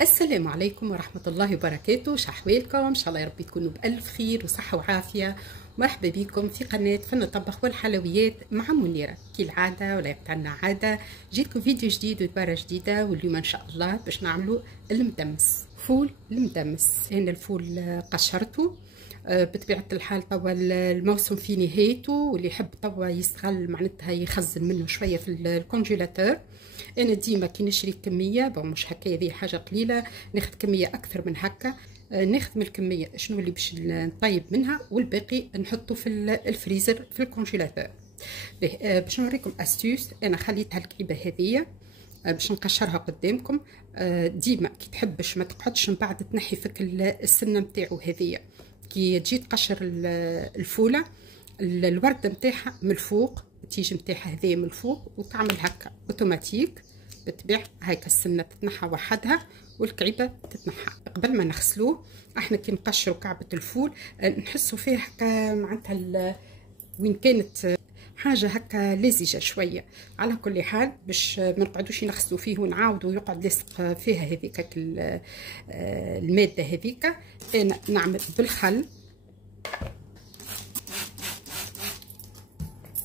السلام عليكم ورحمة الله وبركاته. شحوالكم؟ إن شاء الله يا رب تكونوا بألف خير وصحة وعافية. مرحبا بكم في قناة فن الطبخ والحلويات مع منيرة. كالعادة ولا يبتعنا عادة، جيتكم فيديو جديد وتبارة جديدة، واليوم إن شاء الله باش نعملوا المدمس، فول المدمس. أنا الفول قشرته بطبيعة الحال. توا الموسم في نهايته، واللي يحب توا يستغل معناتها يخزن منه شوية في الكونجيلاتور. انا ديما كي نشري كميه مش هكا، هذه حاجه قليله، ناخذ كميه اكثر من هكا. ناخذ من الكميه شنو اللي باش نطيب منها، والباقي نحطه في الفريزر في الكونجيلاتور. باش نوريكم استيوس. انا خليت هالكعيبه هذه باش نقشرها قدامكم. ديما كي تحبش ما تقعدش من بعد تنحي فك السنه نتاعو هذه. كي تجي تقشر الفوله، الورده نتاعها من الفوق، تيجي نتاعها هذه من الفوق، وتعمل هكا اوتوماتيك بالطبيعه. هيك السنه تتنحى وحدها والكعيبه تتنحى. قبل ما نغسلوه احنا كي نقشروا كعبه الفول نحسوا فيه هكا معناتها وين كانت حاجه هكا لزجه شويه. على كل حال باش ما نقعدوش نغسلوا فيه ونعاودوا يقعد لاصق فيها هذيك الماده هذيك. انا نعمل بالخل،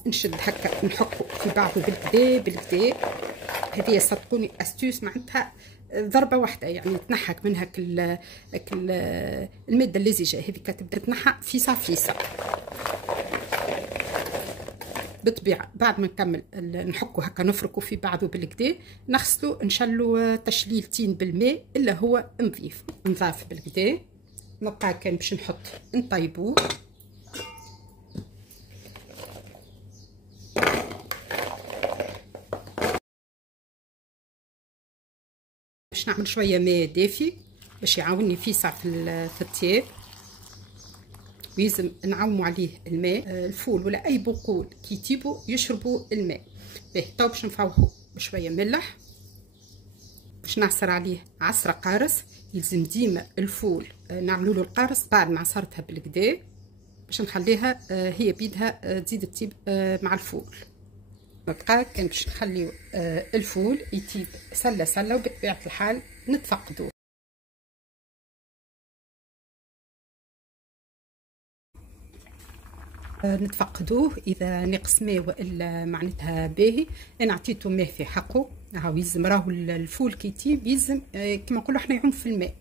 نشد هكا نحكو في بعضه بالكدا. هذه صدقوني استيوس معناتها ضربه واحده يعني تنحك منها الماده اللزجه هذيك، تبدا تنحى فيسا فيسا بالطبيعه. بعد ما نكمل نحكو هكا نفركو في بعضه بالكدا، نغسلو نشلو تشليلتين بالماء الا هو نضاف بالكدا. نبقى كان باش نحط نطيبوه. باش نعمل شويه ماء دافي باش يعاوني فيسع في الطياب، ويلزم نعوموا عليه الماء. الفول ولا اي بقول كي يطيبوا يشربوا الماء. باهي تو باش نفوحوا بشويه ملح، باش نعصر عليه عصره قارص. يلزم ديما الفول نعملوا له القارص بعد ما عصرتها بالكدا، باش نخليها هي بيدها تزيد تطيب مع الفول. نبقى كان باش نخليو الفول يطيب سله سله، وبطبيعه الحال نتفقدوه. اذا نقص ماء والا معناتها باهي. انا عطيته ماء في حقه. هاو يلزم راهو الفول كي يطيب يلزم كما نقولوا احنا يعوم في الماء.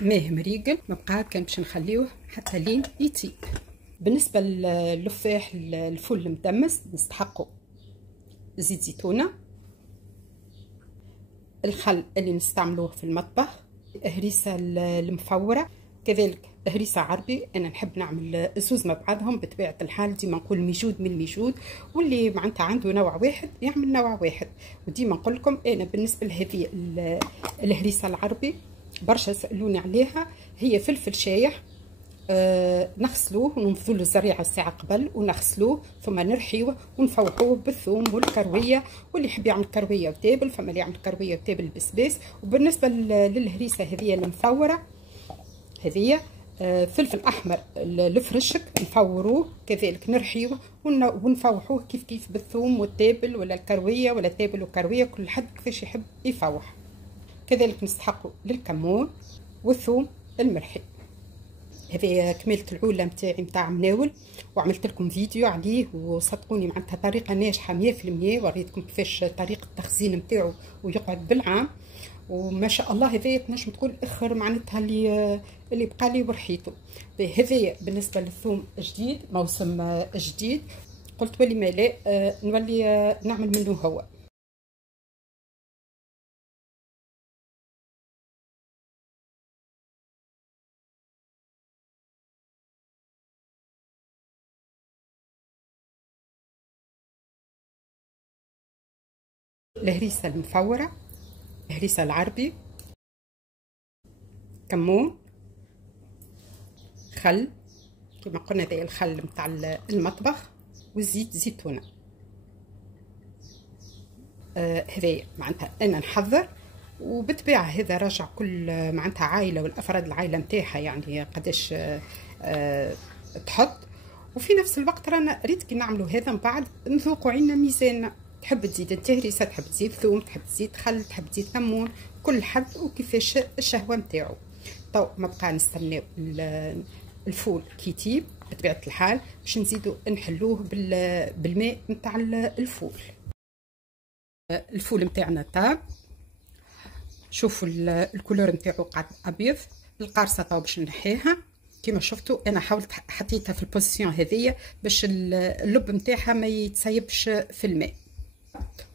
ماء مريقل. نبقى كان باش نخليوه حتى لين يطيب. بالنسبه للفاح الفول المدمس نستحقوا زيت زيتونه، الخل اللي نستعملوه في المطبخ، هريسه المفوره، كذلك هريسه عربي. انا نحب نعمل زوز مع بعضهم بطبيعه الحال. ديما نقول ميجود من الميجود، واللي معناتها عنده نوع واحد يعمل نوع واحد. وديما نقول لكم انا بالنسبه لهذه الهريسه العربي برشا سالوني عليها. هي فلفل شايح، نغسلوه وننفذوا له الزريعه الساعه قبل، ونغسلوه ثم نرحيوه ونفوحوه بالثوم والكرويه. واللي يحب يعمل كرويه وتابل فما اللي يعمل كرويه وتابل بسباس. وبالنسبه للهريسه هذه المفوره هذه فلفل احمر الفرشك نفوروه كذلك، نرحيوه ونفوحوه كيف بالثوم والتابل ولا الكرويه ولا تابل وكرويه، كل حد كيفاش يحب يفوح. كذلك نستحقوا للكمون والثوم المرحي. هذه كملة العولة متاعي متاع مناول، وعملت لكم فيديو عليه وصدقوني معناتها طريقة ناجحة 100%. وريتكم كيفاش طريقة التخزين متاعو ويقعد بالعام، وما شاء الله. هذايا تنجم تقول اخر معناتها اللي بقى لي ورحيته. هذايا بالنسبة للثوم جديد، موسم جديد، قلت ولي ما لا نولي نعمل منه هو. الهريسة المفورة، الهريسة العربي، كمون، خل كما قلنا ذا الخل متاع المطبخ، والزيت زيتونه. هذايا معناتها انا نحضر، وبالطبيعه هذا راجع كل معناتها عائله والافراد العائله نتاعها يعني قداش تحط. وفي نفس الوقت رانا ريت كي نعملوا هذا من بعد نذوقوا عينا ميزاننا. تحب تزيد انت هريسه، تحب تزيد ثوم، تحب تزيد خل، تحب تزيد كمون، كل حد وكيفاش الشهوه نتاعو. تو ما بقى نستناو الفول كي يطيب بطبيعه الحال باش نزيدو نحلوه بالماء نتاع الفول. الفول نتاعنا طاب، شوفوا الكولور نتاعو قاعد ابيض. القارصه تو باش نحيها كيما شفتوا، انا حاولت حطيتها في البوزيسيون هذيا باش اللب نتاعها ما يتسيبش في الماء.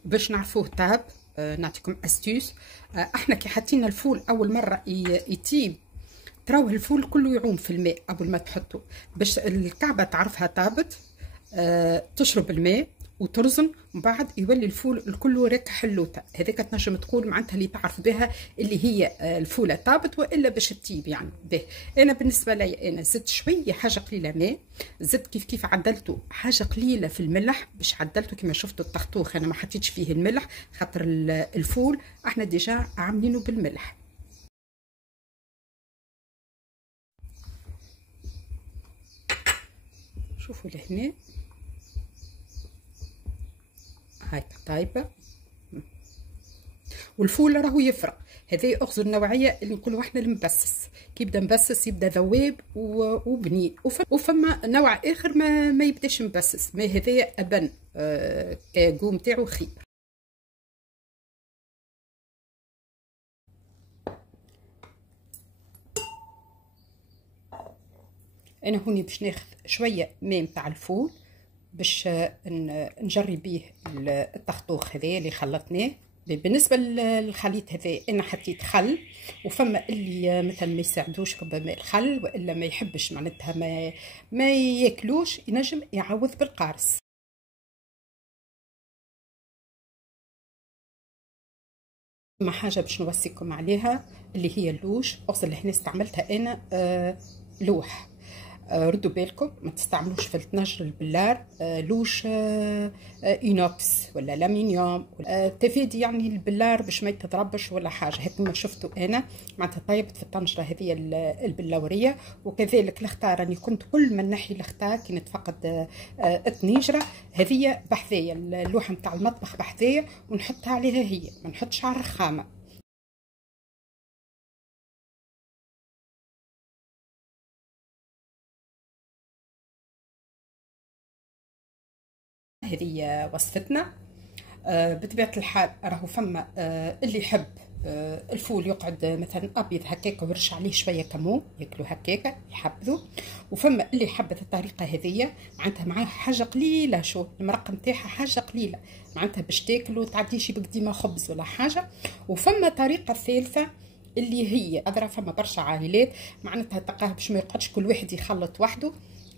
باش نعرفوه طاب نعطيكم استيوس. احنا كي حطينا الفول اول مره يطيب تراوه الفول كله يعوم في الماء قبل ما تحطه، باش الكعبه تعرفها طابت تشرب الماء وترزن، ومن بعد يولي الفول الكل ريك حلوته. هذيك تنجم تقول معناتها اللي تعرف بها اللي هي الفوله طابت، والا باش تطيب يعني به. انا بالنسبه لي انا زدت شويه حاجه قليله ماء، زدت كيف عدلته حاجه قليله في الملح، باش عدلته كما شفتوا الطخطوخ انا ما حطيتش فيه الملح خاطر الفول احنا ديجا عاملينه بالملح. شوفوا لهنا هاي طايبه، والفول راهو يفرق. هذه اخذ النوعيه اللي نقولوا احنا المبسس، كي يبدا مبسس يبدا ذواب وبنين، وفما نوع اخر ما يبداش مبسس، ما هذايا ابن كاغو نتاعو خير. انا هوني باش ناخذ شويه ماء نتاع الفول باش نجري بيه الطخطوخ هذا اللي خلطناه. بالنسبه للخليط هذا انا حطيت خل، وفما اللي مثلا ما يساعدوش ربما الخل والا ما يحبش معناتها ما ياكلوش ينجم يعوض بالقارص. ما حاجه باش نوصيكم عليها اللي هي اللوش، اقصد اللي هنا استعملتها انا لوح. ردوا بالكم ما تستعملوش في الطنجر البلار لوش اينوكس ولا لامينيوم تفيد يعني البلار باش ما يتضربش ولا حاجه. هيك ما شفتوا انا معناتها طيبت في الطنجره هذه البلاوريه. وكذلك الخطا راني كنت كل ما نحي الخطا كي نتفقد الطنيجره هذه بحذايا اللوحه نتاع المطبخ بحذايا ونحطها عليها، هي ما نحطش على الرخامه. هذه وصفتنا. بطبيعه الحال راهو فما اللي يحب الفول يقعد مثلا ابيض هكاك ويرش عليه شويه كمون ياكلوا هكاك يحبذوا، وفما اللي حبت الطريقه هذيا معناتها معاه حاجه قليله، شو المرق نتاعها حاجه قليله معناتها باش تاكلوا تعديش بقديمه خبز ولا حاجه. وفما طريقه ثالثه اللي هي اذرا فما برشا عائلات معناتها تلقاه باش ما يقعدش كل واحد يخلط وحده،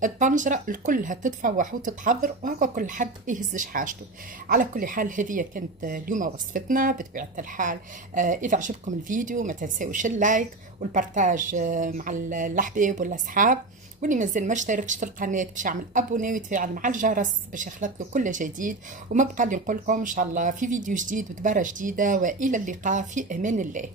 الطنجره الكلها تتفوح وتتحضر وهكا كل حد يهزش حاجته. على كل حال هذه كانت اليوم وصفتنا بطبيعه الحال. اذا عجبكم الفيديو ما تنساوش اللايك والبارتاج مع الاحباب والاصحاب، واللي مازال ما اشتركش في القناه باش يعمل ابوني ويتفاعل مع الجرس باش يخلط له كل جديد. وما بقى لي نقول لكم ان شاء الله في فيديو جديد ودبره جديده، والى اللقاء في امان الله.